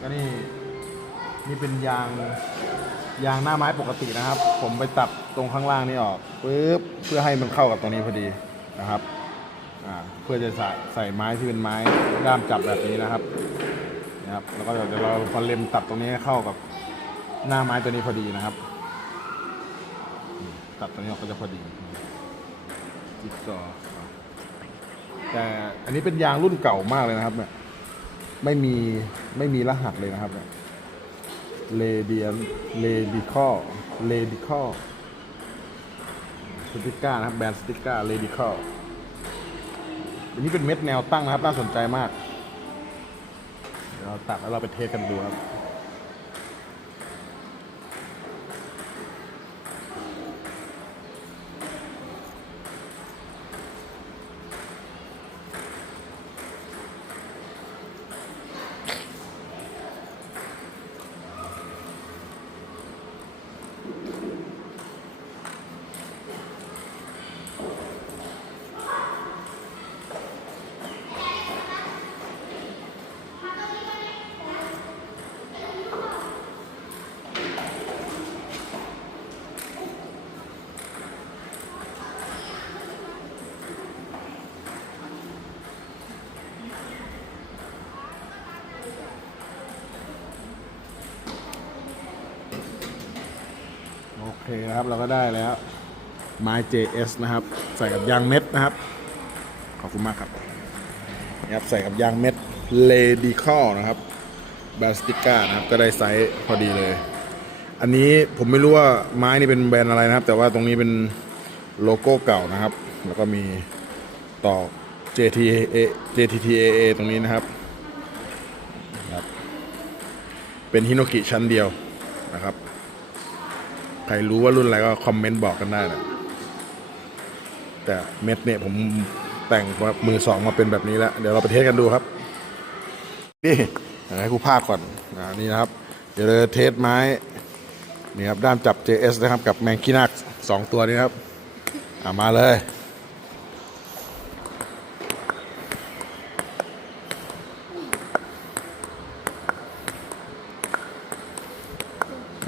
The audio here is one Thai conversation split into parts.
ก็นี่นี่เป็นยางยางหน้าไม้ปกตินะครับ ผมไปตัดตรงข้างล่างนี่ออกปุ๊บเพื่อให้มันเข้ากับตรงนี้พอดีนะครับอ่าเพื่อจะใส่ใส่ไม้ที่เป็นไม้ด้ามจับแบบนี้นะครับนะครับ แล้วก็เดี๋ยวเราพอเล็มตัดตรงนี้ให้เข้ากับหน้าไม้ตัวนี้พอดีนะครับ ตัดตัวนี้ออกก็จะพอดีจิ๊กซอแต่อันนี้เป็นยางรุ่นเก่ามากเลยนะครับเนี่ย ไม่มีไม่มีรหัสเลยนะครับเนี่ยเลเดียเลดิคอลเลดิคอลสติกเก้านะครับแบรนด์สติกเก้าเลดิคอลอันนี้เป็นเม็ดแนวตั้งนะครับ น่าสนใจมากเดี๋ยวเราตัดแล้วเราไปเทสกันดูครับ โอเคนะครับเราก็ได้แล้วไม้ JS นะครับ ใส่กับยางเม็ดนะครับ ขอบคุณมากครับนี่ครับใส่กับยางเม็ด Radical นะครับแบรนด์สติก้านะครับก็ได้ไซส์พอดีเลย อันนี้ผมไม่รู้ว่าไม้นี่เป็นแบรนด์อะไรนะครับ แต่ว่าตรงนี้เป็นโลโก้เก่านะครับ แล้วก็มีต่อ JTA JTTAA ตรงนี้นะครับครับ เป็นฮิโนกิชั้นเดียวนะครับ ครรู้ว่ารุ่นอะไรก็คอมเมนต์บอกกันได้นะแต่เม็ดเนี่ยผมแต่งมือสองมาเป็นแบบนี้แล้ว เดี๋ยวเราไปเทสกันดูครับ นี่ให้กูภาคก่อนอ่านี่นะครับ เดี๋ยวเราจะเทสไม้นี่ครับด้ามจับ JS นะครับ กับแมงคีนักสองตัวนี้ครับ อ่ามาเลย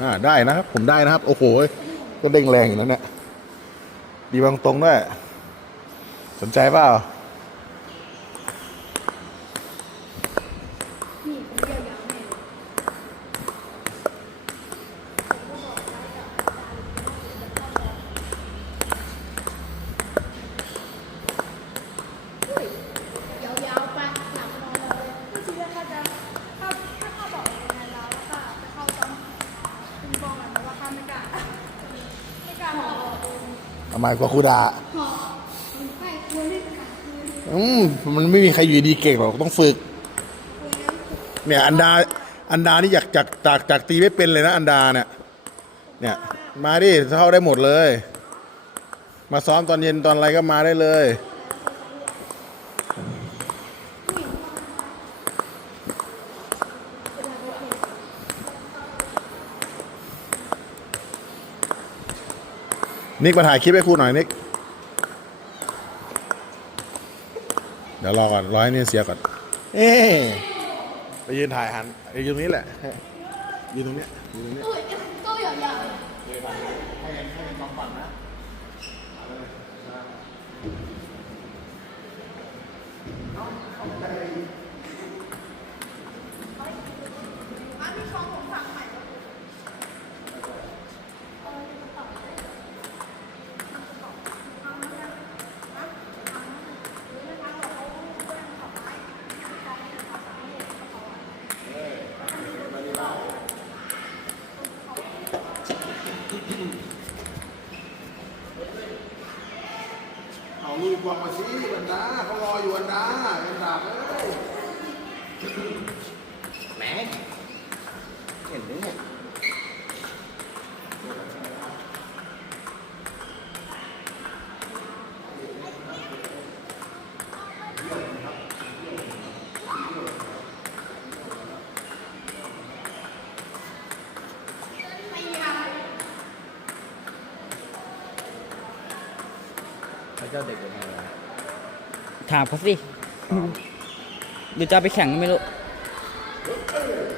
อ่าได้นะครับ ผมได้นะครับ โอ้โหก็เด้งแรงอยู่นั้นแหละดีบางตรงด้วยสนใจเปล่า ยาวๆไปหลังนอนเลยก็คิดว่าเขาจะเข้าถ้าเขาบอกยังไงแล้วแล้วก็จะเข้าซ้อมคุณบอกกันแต่ว่าข้าไม่กล้าไม่กล้าหอ ทำไมกว่าครูดาอืมมันไม่มีใครอยู่ดีเก่งหรอกต้องฝึก เนี่ย อันดา อันดานี่อยากจากจากจากตีไม่เป็นเลยนะ อันดาเนี่ย เนี่ย มาดิเข้าได้หมดเลย มาซ้อมตอนเย็นตอนอะไรก็มาได้เลย นิกมาถ่ายคลิปให้ครูหน่อยนิก เดี๋ยวรอก่อนรอให้นี่เสียก่อน เอ๊ะไปยืนถ่ายหันไปยืนตรงนี้แหละยืนตรงเนี้ยยืนตรงเนี้ยตู้ตู้ยาวๆมีช่องผมฝากใหม่ เอาลูก วงมาสิบรรดาเขารออยู่บรรดาบรรดาเลยแหมเห็นไหมเนี่ย เจ้าเด็กเป็นไงวะถามเขาสิเดี๋ยวจะเอาไปแข่งก็ไม่รู้เ